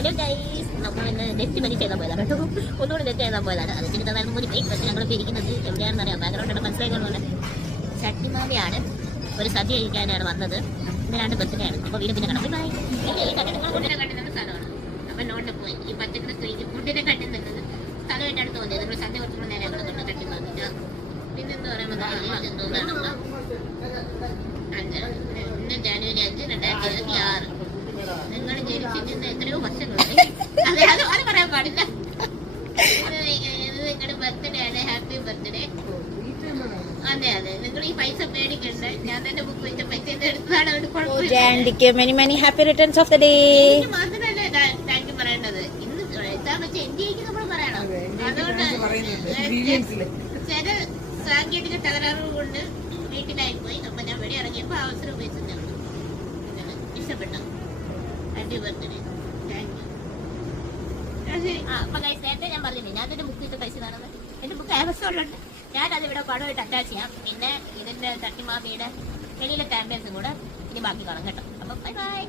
Hello guys, നമ്മൾ ഇന്ന് net മനി ചെയ്താൽ പോയതാണ് കേട്ടോ. ഒന്നുകൂടി നെറ്റ് ചെയ്താൽ പോയതാണ്. അത് ചിന്ത തന്നാലും കൂടി പോയി. പക്ഷേ ഞങ്ങളിപ്പോൾ ഇരിക്കുന്നത് എവിടെയാണെന്ന് അറിയാം. ബാക്ക്ഗ്രൗണ്ട് മനസ്സിലാക്കുന്നുണ്ട്. ചട്ടിമാവിയാണ്. ഒരു സദ്യ കഴിക്കാനാണ് വന്നത്. ഇന്ന് ബസ്സിനെയാണ്. അപ്പോൾ വീട് പിന്നെ കാണാം. നിങ്ങൾ ഫുഡിനെ കണ്ടുന്ന സ്ഥലമാണ്. അപ്പം നോട്ട് പോയി ഈ പച്ചക്കറി സ്ത്രീക്ക് ഫുഡിനെ കണ്ടുന്നത് സ്ഥലമായിട്ടാണ് തോന്നിയത്. നിങ്ങൾ സദ്യ കുറച്ചുകൂടെ നേരെ അങ്ങോട്ട് ചട്ടിമാവി. പിന്നെ എന്താ പറയുമ്പോൾ ഇന്ന് ജനുവരി 5, 2026. നിങ്ങൾ ജനിച്ചിരുന്ന എത്രയോ വർഷങ്ങളുണ്ട്. അത് പറയാൻ പാടില്ല. നിങ്ങളുടെ ബർത്ത്ഡേ ആണ്. Happy birthday. അതെ അതെ, നിങ്ങൾ ഈ പൈസ പേടിക്കണ്ട. ഞാൻ തന്നെ ബുക്ക് വെച്ച പൈസ എടുത്തതാണ്. മാത്രമല്ല താങ്ക് യു പറയേണ്ടത്. ഇന്ന് എത്താൻ വെച്ച ഇന്ത്യക്ക് നമ്മൾ പറയണം. അതുകൊണ്ട് ചില സാങ്കേതിക തകരാറുകൾ കൊണ്ട് വീട്ടിലായി പോയി. അപ്പൊ ഞാൻ വെടി ഇറങ്ങിയപ്പോ അവസരം ഉപയോഗിച്ചു. ഇഷ്ടപ്പെട്ടു. Happy birthday. Thank you. അപ്പൊ നേരത്തെ ഞാൻ പറഞ്ഞില്ലേ, ഞാൻ തന്നെ ബുക്ക് ചെയ്ത പൈസ കാണുന്നത്. എന്റെ ബുക്ക് ആമസോണിലുണ്ട്. ഞാനത് ഇവിടെ പടമായിട്ട് അറ്റാച്ച് ചെയ്യാം. പിന്നെ ഇതിന്റെ തട്ടിമാവിയുടെ വെളിയിലെ ക്യാമ്പയിൻസും കൂടെ ഇനി ബാക്കി കാണാം കേട്ടോ. അപ്പൊ ബൈ ബൈ.